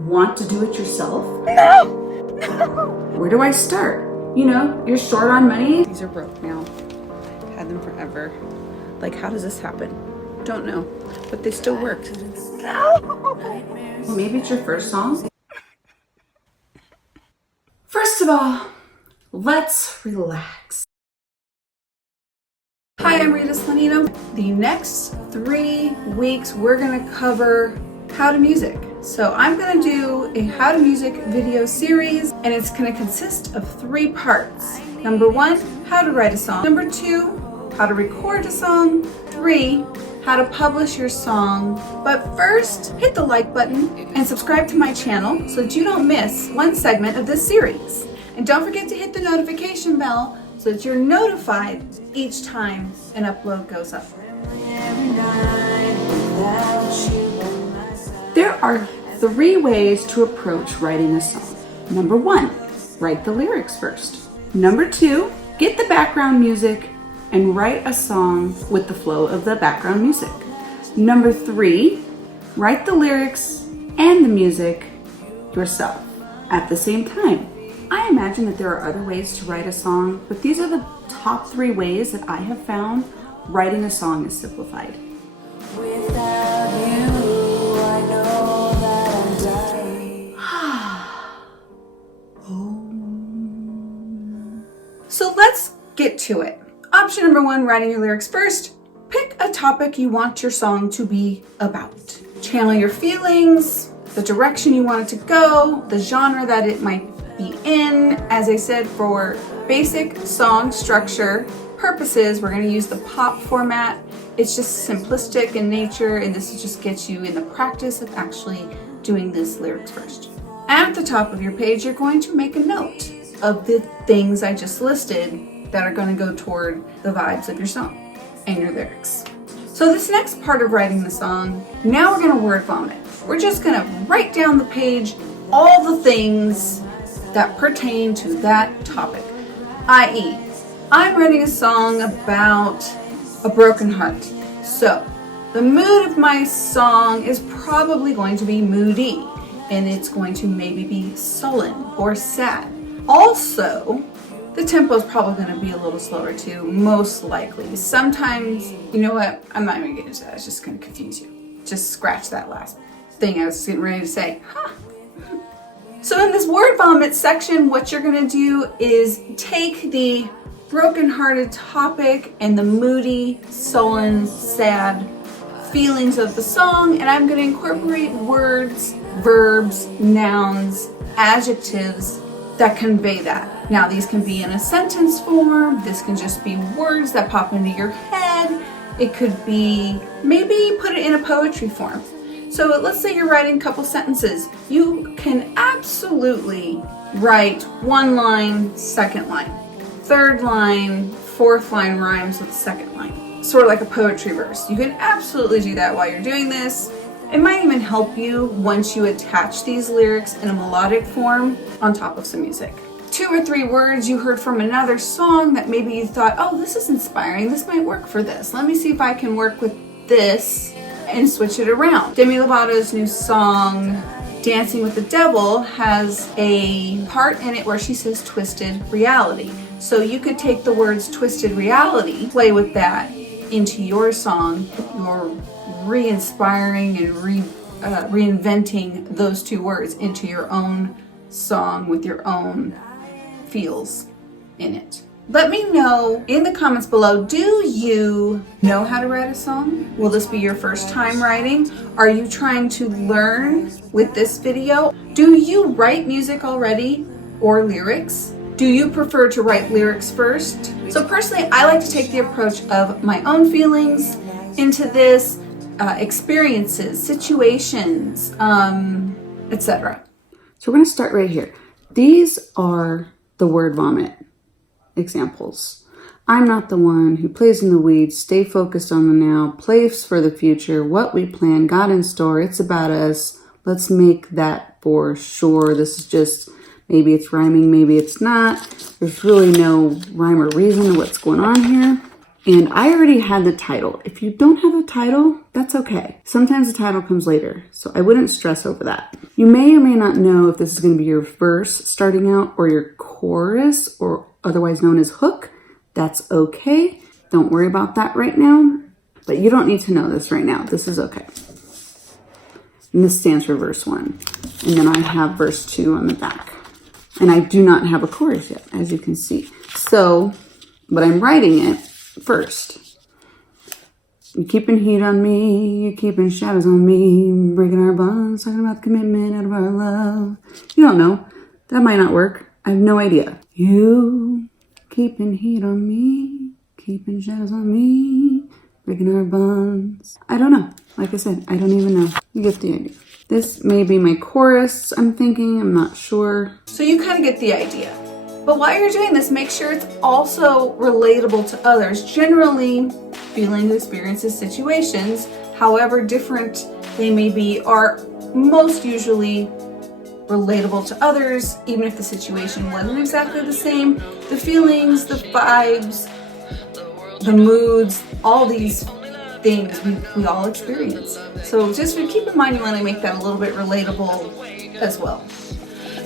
Want to do it yourself? No! No! Where do I start? You know, you're short on money. These are broke now. Had them forever. Like, how does this happen? Don't know, but they still work. No! Maybe it's your first song. First of all, let's relax. Hi, I'm Rita Slanino. The next 3 weeks, we're gonna cover how to music. So I'm gonna do a how to music video series, and it's gonna consist of 3 parts. Number 1, how to write a song. Number 2, how to record a song. 3, how to publish your song. But first, hit the like button and subscribe to my channel so that you don't miss one segment of this series. And don't forget to hit the notification bell so that you're notified each time an upload goes up. There are 3 ways to approach writing a song. Number 1, write the lyrics first. Number 2, get the background music and write a song with the flow of the background music. Number 3, write the lyrics and the music yourself at the same time. I imagine that there are other ways to write a song, but these are the top 3 ways that I have found writing a song is simplified. Without you, I know that I'm dying. So let's get to it. Option number 1, writing your lyrics first. Pick a topic you want your song to be about. Channel your feelings, the direction you want it to go, the genre that it might be in. As I said, for basic song structure purposes, we're going to use the pop format. It's just simplistic in nature, and this is just gets you in the practice of actually doing this lyrics first. At the top of your page, you're going to make a note of the things I just listed that are going to go toward the vibes of your song and your lyrics. So this next part of writing the song, now we're going to word vomit. We're just going to write down the page all the things that pertain to that topic. i.e., I'm writing a song about a broken heart. So the mood of my song is probably going to be moody, and it's going to maybe be sullen or sad. Also, the tempo is probably going to be a little slower too, most likely. Sometimes, you know what? I'm not even going to get into that. It's just going to confuse you. Just scratch that last thing I was getting ready to say. So in this word vomit section, what you're going to do is take the broken-hearted topic and the moody, sullen, sad feelings of the song, and I'm going to incorporate words, verbs, nouns, adjectives that convey that. Now, these can be in a sentence form. This can just be words that pop into your head. It could be, maybe put it in a poetry form. So let's say you're writing a couple sentences. You can absolutely write 1 line, 2nd line, 3rd line, 4th line rhymes with the 2nd line. Sort of like a poetry verse. You can absolutely do that while you're doing this. It might even help you once you attach these lyrics in a melodic form on top of some music. 2 or 3 words you heard from another song that maybe you thought, oh, this is inspiring. This might work for this. Let me see if I can work with this and switch it around. Demi Lovato's new song, Dancing with the Devil, has a part in it where she says twisted reality. So you could take the words twisted reality, play with that into your song. You're re-inspiring and reinventing those 2 words into your own song with your own feels in it. Let me know in the comments below, do you know how to write a song? Will this be your first time writing? Are you trying to learn with this video? Do you write music already or lyrics? Do you prefer to write lyrics first? So personally, I like to take the approach of my own feelings into this, experiences, situations, etc. So we're going to start right here. These are the word vomit examples. I'm not the one who plays in the weeds. Stay focused on the now. Plays for the future. What we plan. God in store. It's about us. Let's make that for sure. This is just, maybe it's rhyming, maybe it's not. There's really no rhyme or reason to what's going on here. And I already had the title. If you don't have a title, that's okay. Sometimes the title comes later, so I wouldn't stress over that. You may or may not know if this is going to be your verse starting out or your chorus, or otherwise known as hook. That's okay. Don't worry about that right now, but you don't need to know this right now. This is okay. And this stands for verse 1. And then I have verse 2 on the back. And I do not have a chorus yet, as you can see. So, but I'm writing it first. You're keeping heat on me, you're keeping shadows on me, breaking our bonds, talking about the commitment out of our love. You don't know. That might not work. I have no idea. You keeping heat on me, keeping shadows on me, breaking our bonds. I don't know. Like I said, I don't even know. You get the idea. This may be my chorus, I'm thinking. I'm not sure. So you kind of get the idea. But while you're doing this, make sure it's also relatable to others. Generally, feelings, experiences, situations, however different they may be, are most usually relatable to others, even if the situation wasn't exactly the same. The feelings, the vibes, the moods, all these things we all experience. So just keep in mind, you want to make that a little bit relatable as well.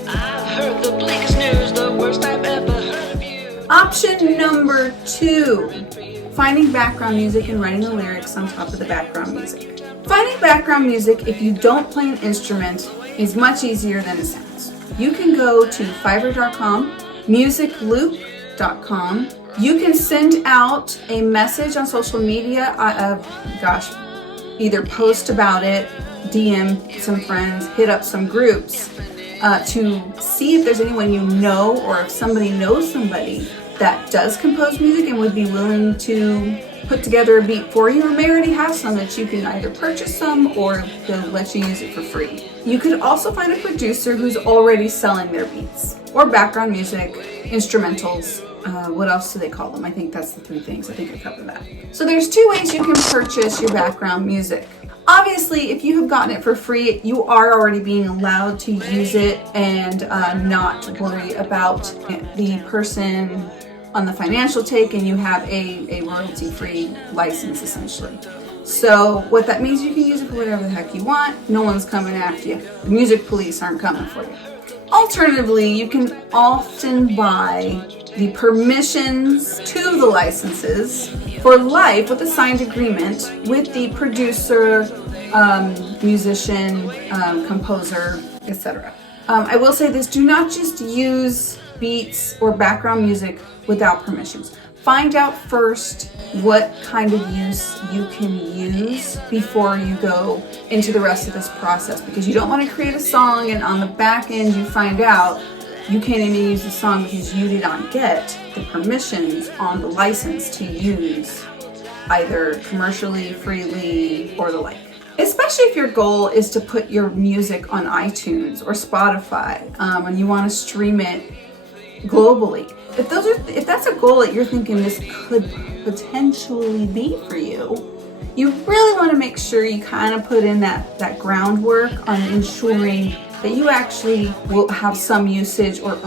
I've heard the bleakest news, the worst I've ever heard of you. Option number 2, finding background music and writing the lyrics on top of the background music. Finding background music, if you don't play an instrument, is much easier than it sounds. You can go to Fiverr.com, musicloop.com. You can send out a message on social media, either post about it, DM some friends, hit up some groups, to see if there's anyone you know, or if somebody knows somebody that does compose music and would be willing to put together a beat for you, or may already have some that you can either purchase some or they'll let you use it for free. You could also find a producer who's already selling their beats, or background music, instrumentals. What else do they call them? I think that's the 3 things. I think I covered that. So there's 2 ways you can purchase your background music. Obviously, if you have gotten it for free, you are already being allowed to use it and not worry about the person on the financial take, and you have a royalty-free license essentially. So what that means, you can use it for whatever the heck you want. No one's coming after you. The music police aren't coming for you. Alternatively, you can often buy the permissions to the licenses for life with a signed agreement with the producer, musician, composer, etc. I will say this, do not just use beats or background music without permissions. Find out first what kind of use you can use before you go into the rest of this process, because you don't want to create a song and on the back end you find out you can't even use the song because you did not get the permissions on the license to use either commercially, freely, or the like. Especially if your goal is to put your music on iTunes or Spotify, and you want to stream it globally. If that's a goal that you're thinking this could potentially be for you, you really want to make sure you kind of put in that groundwork on ensuring that you actually will have some usage or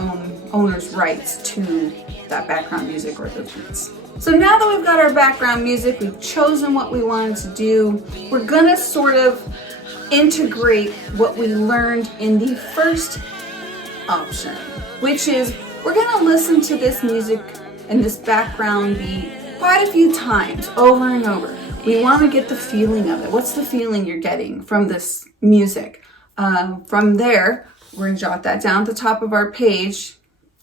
owner's rights to that background music or those beats. So now that we've got our background music, we've chosen what we wanted to do, we're gonna sort of integrate what we learned in the first option, which is we're gonna listen to this music and this background beat quite a few times, over and over. We want to get the feeling of it. What's the feeling you're getting from this music? From there, we're going to jot that down at the top of our page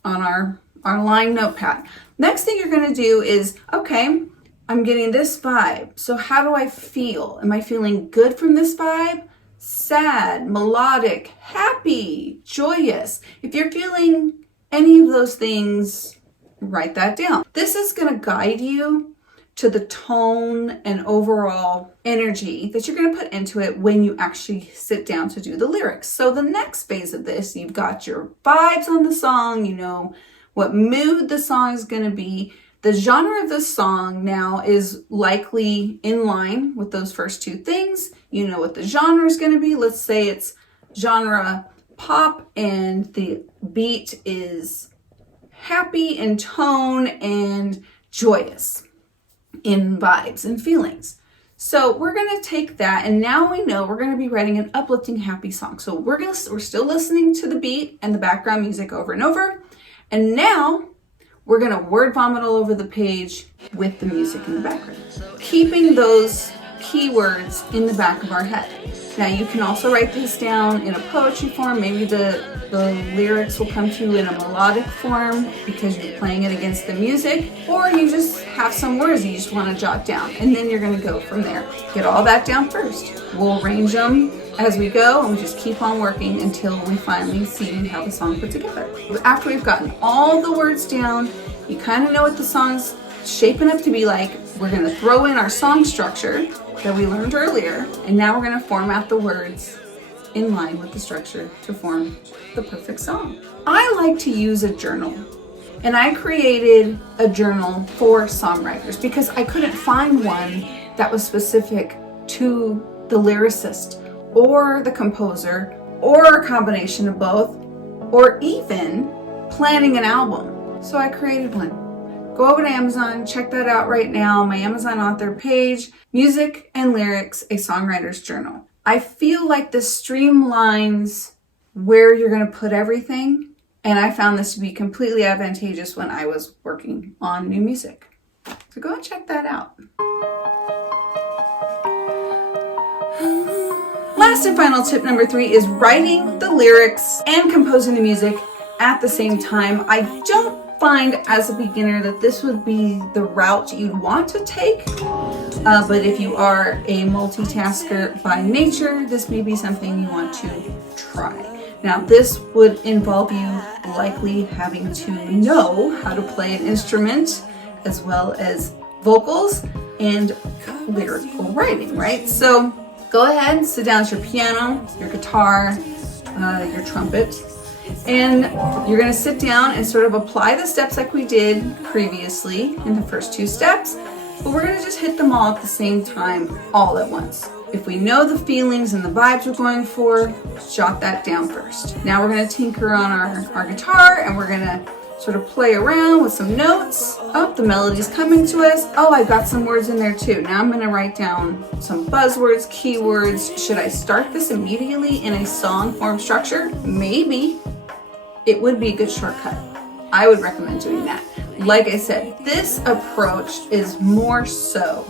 on our line notepad. Next thing you're going to do is, okay, I'm getting this vibe. So how do I feel? Am I feeling good from this vibe? Sad, melodic, happy, joyous? If you're feeling any of those things, write that down. This is going to guide you to the tone and overall energy that you're going to put into it when you actually sit down to do the lyrics. So the next phase of this, you've got your vibes on the song, you know what mood the song is going to be. The genre of the song now is likely in line with those first 2 things. You know what the genre is going to be. Let's say it's genre pop and the beat is happy in tone and joyous. in vibes and feelings. So we're going to take that, and now we know we're going to be writing an uplifting, happy song. So we're still listening to the beat and the background music over and over. And now we're going to word vomit all over the page with the music in the background, keeping those keywords in the back of our head. Now you can also write this down in a poetry form. Maybe the lyrics will come to you in a melodic form because you're playing it against the music, or you just have some words that you just want to jot down, and then you're going to go from there. Get all that down first. We'll arrange them as we go, and we just keep on working until we finally see how the song put together. After we've gotten all the words down, you kind of know what the song's shaping up to be like. We're going to throw in our song structure that we learned earlier, and now we're going to format the words in line with the structure to form the perfect song. I like to use a journal, and I created a journal for songwriters because I couldn't find one that was specific to the lyricist or the composer or a combination of both, or even planning an album. So I created one. Go over to Amazon, check that out right now, my Amazon author page, Music and Lyrics, a Songwriter's Journal. I feel like this streamlines where you're going to put everything, and I found this to be completely advantageous when I was working on new music. So go and check that out. Last and final tip number 3 is writing the lyrics and composing the music at the same time. I don't find as a beginner that this would be the route you'd want to take, but if you are a multitasker by nature, this may be something you want to try. Now, this would involve you likely having to know how to play an instrument as well as vocals and lyrical writing, right? So go ahead and sit down at your piano, your guitar, your trumpet, and you're going to sit down and sort of apply the steps like we did previously in the first 2 steps, but we're going to just hit them all at the same time, all at once. If we know the feelings and the vibes we're going for, jot that down first. Now we're going to tinker on our guitar, and we're going to sort of play around with some notes. Oh, the melody's coming to us. Oh, I've got some words in there too. Now I'm going to write down some buzzwords, keywords. Should I start this immediately in a song form structure? Maybe. It would be a good shortcut. I would recommend doing that. Like I said, this approach is more so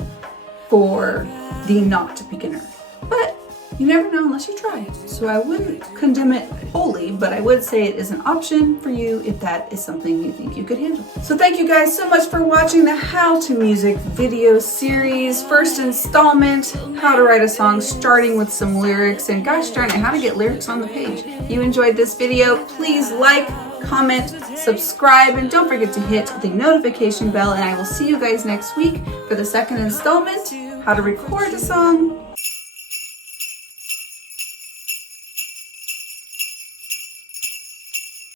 for the not beginner, but you never know unless you try. So I wouldn't condemn it wholly, but I would say it is an option for you if that is something you think you could handle. So thank you guys so much for watching the How to Music video series. First installment, how to write a song starting with some lyrics, and gosh darn it, how to get lyrics on the page. If you enjoyed this video, please like, comment, subscribe, and don't forget to hit the notification bell, and I will see you guys next week for the second installment, how to record a song